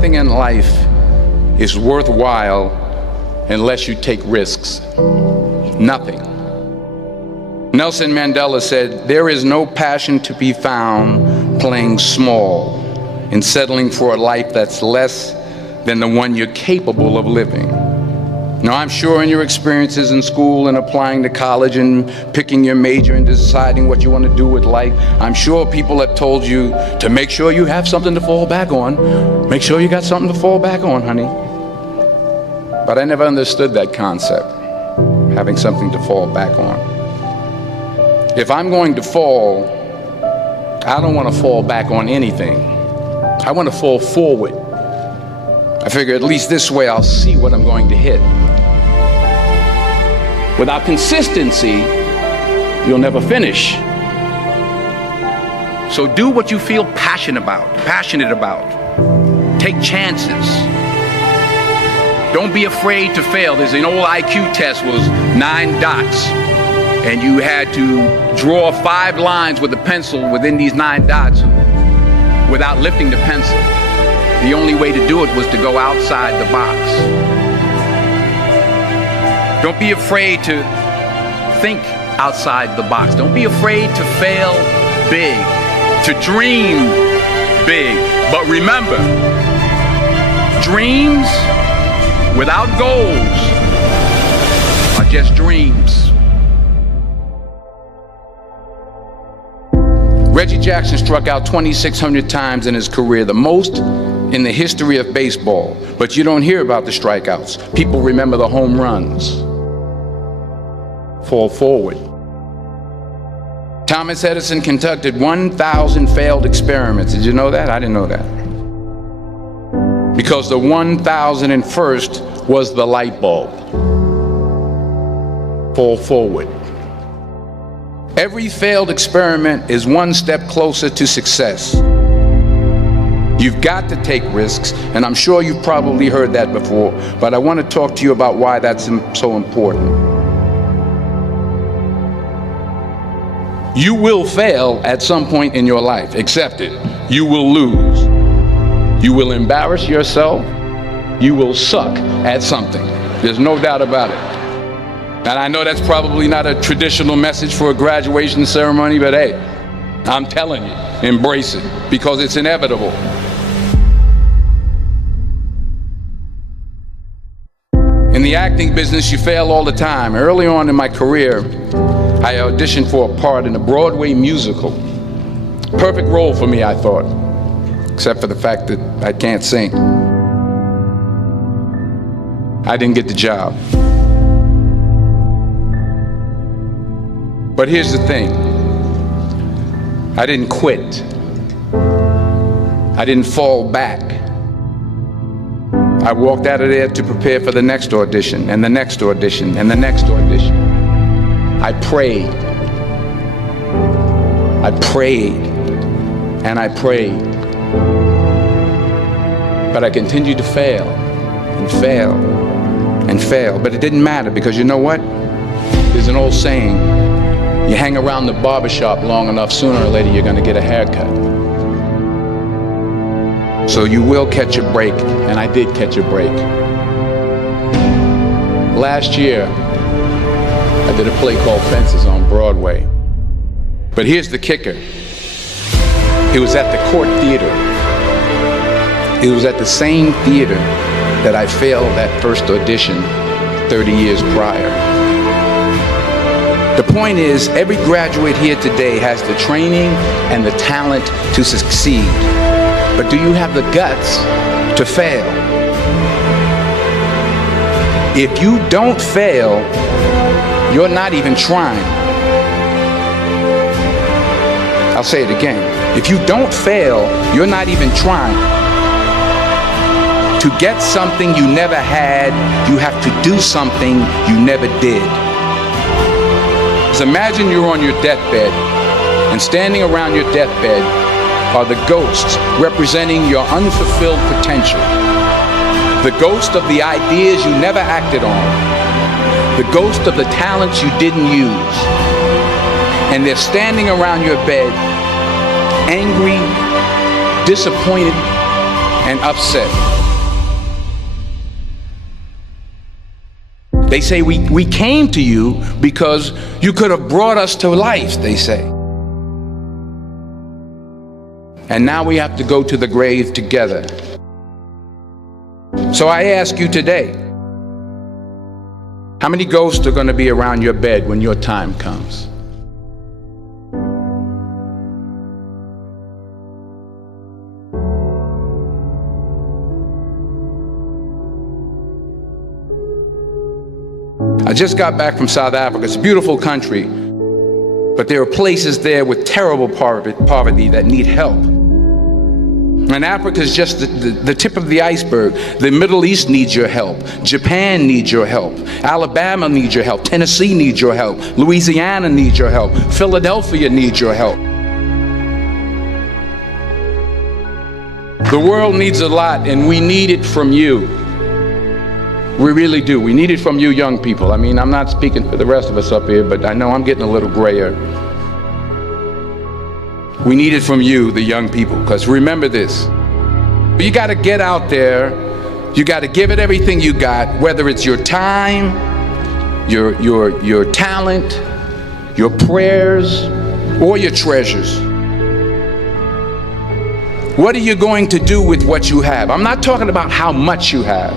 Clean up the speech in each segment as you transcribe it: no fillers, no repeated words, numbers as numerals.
nothing in life is worthwhile unless you take risks. Nothing. Nelson Mandela said, "There is no passion to be found playing small and settling for a life that's less than the one you're capable of living." Now, I'm sure in your experiences in school and applying to college and picking your major and deciding what you want to do with life, I'm sure people have told you to make sure you have something to fall back on. Make sure you got something to fall back on, honey. But I never understood that concept, having something to fall back on. If I'm going to fall, I don't want to fall back on anything. I want to fall forward. I figure at least this way I'll see what I'm going to hit. Without consistency, you'll never finish. So do what you feel passionate about. Take chances. Don't be afraid to fail. There's an old IQ test, was 9 dots. And you had to draw 5 lines with a pencil within these 9 dots without lifting the pencil. The only way to do it was to go outside the box. Don't be afraid to think outside the box. Don't be afraid to fail big, to dream big. But remember, dreams without goals are just dreams. Reggie Jackson struck out 2,600 times in his career, the most in the history of baseball. But you don't hear about the strikeouts. People remember the home runs. Fall forward. Thomas Edison conducted 1,000 failed experiments. Did you know that? I didn't know that. Because the 1,001st was the light bulb. Fall forward. Every failed experiment is one step closer to success. You've got to take risks, and I'm sure you've probably heard that before, but I want to talk to you about why that's so important. You will fail at some point in your life. Accept it. You will lose. You will embarrass yourself. You will suck at something. There's no doubt about it. And I know that's probably not a traditional message for a graduation ceremony, but hey, I'm telling you, embrace it, because it's inevitable. In the acting business, you fail all the time. Early on in my career, I auditioned for a part in a Broadway musical. Perfect role for me, I thought, except for the fact that I can't sing. I didn't get the job. But here's the thing. I didn't quit. I didn't fall back. I walked out of there to prepare for the next audition, and the next audition, and the next audition. I prayed. I prayed. And I prayed. But I continued to fail, and fail, and fail. But it didn't matter, because you know what? There's an old saying, you hang around the barbershop long enough, sooner or later you're going to get a haircut. So you will catch a break, and I did catch a break. Last year, I did a play called Fences on Broadway. But here's the kicker. It was at the Court Theater. It was at the same theater that I failed that first audition 30 years prior. The point is, every graduate here today has the training and the talent to succeed. But do you have the guts to fail? If you don't fail, you're not even trying. I'll say it again. If you don't fail, you're not even trying. To get something you never had, you have to do something you never did. So imagine you're on your deathbed, and standing around your deathbed are the ghosts representing your unfulfilled potential. The ghost of the ideas you never acted on. The ghost of the talents you didn't use. And they're standing around your bed, angry, disappointed, and upset. They say we came to you because you could have brought us to life, they say. And now we have to go to the grave together. So I ask you today, how many ghosts are going to be around your bed when your time comes? I just got back from South Africa. It's a beautiful country, but there are places there with terrible poverty that need help. And Africa is just the tip of the iceberg. The Middle East needs your help. Japan needs your help. Alabama needs your help. Tennessee needs your help. Louisiana needs your help. Philadelphia needs your help. The world needs a lot, and we need it from you. We really do. We need it from you young people. I mean, I'm not speaking for the rest of us up here, but I know I'm getting a little grayer. We need it from you, the young people, because remember this. You got to get out there. You got to give it everything you got, whether it's your time, your talent, your prayers, or your treasures. What are you going to do with what you have? I'm not talking about how much you have.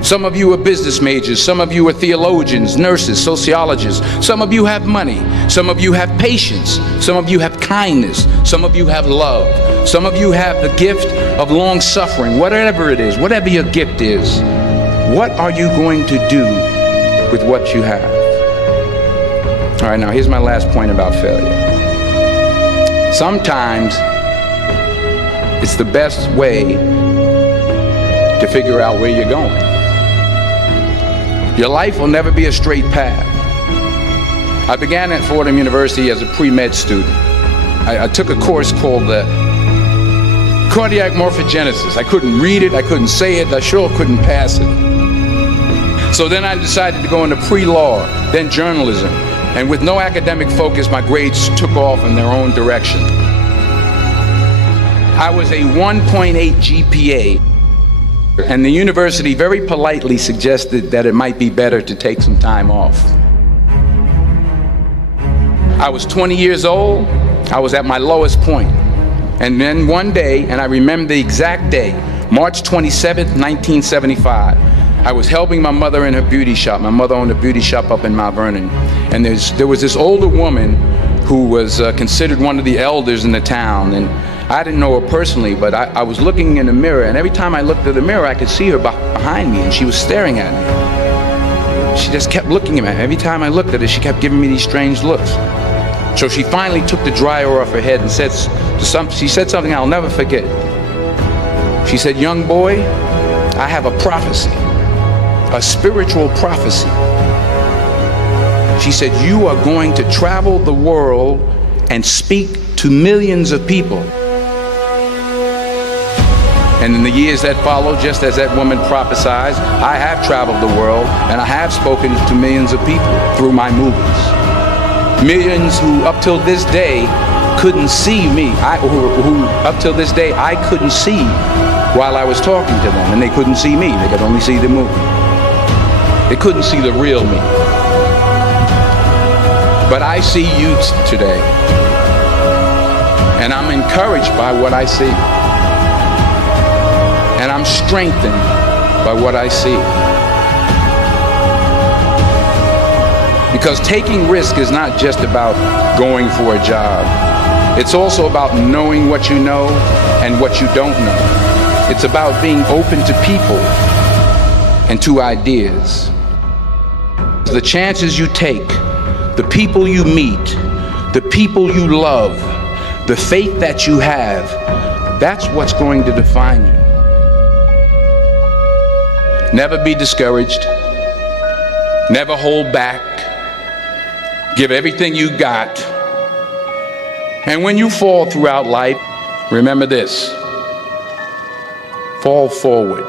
Some of you are business majors, some of you are theologians, nurses, sociologists, some of you have money, some of you have patience, some of you have kindness, some of you have love, some of you have the gift of long suffering. Whatever it is, whatever your gift is, what are you going to do with what you have? All right, now here's my last point about failure. Sometimes it's the best way to figure out where you're going. Your life will never be a straight path. I began at Fordham University as a pre-med student. I took a course called cardiac morphogenesis. I couldn't read it, I couldn't say it, I sure couldn't pass it. So then I decided to go into pre-law, then journalism, and with no academic focus, my grades took off in their own direction. I was a 1.8 GPA. And the university very politely suggested that it might be better to take some time off. I was 20 years old. I was at my lowest point. And then one day, and I remember the exact day, March 27th, 1975, I was helping my mother in her beauty shop. My mother owned a beauty shop up in Mount Vernon. And there was this older woman who was considered one of the elders in the town. And I didn't know her personally, but I was looking in the mirror, and every time I looked at the mirror, I could see her behind me, and she was staring at me. She just kept looking at me. Every time I looked at her, she kept giving me these strange looks. So she finally took the dryer off her head and she said something I'll never forget. She said, "Young boy, I have a prophecy, a spiritual prophecy." She said, "You are going to travel the world and speak to millions of people." And in the years that followed, just as that woman prophesied, I have traveled the world and I have spoken to millions of people through my movies. Millions who up till this day couldn't see me, who up till this day I couldn't see while I was talking to them, and they couldn't see me, they could only see the movie. They couldn't see the real me. But I see you today, and I'm encouraged by what I see. And I'm strengthened by what I see. Because taking risk is not just about going for a job. It's also about knowing what you know and what you don't know. It's about being open to people and to ideas. The chances you take, the people you meet, the people you love, the faith that you have, that's what's going to define you. Never be discouraged. Never hold back. Give everything you got. And when you fall throughout life, remember this: fall forward.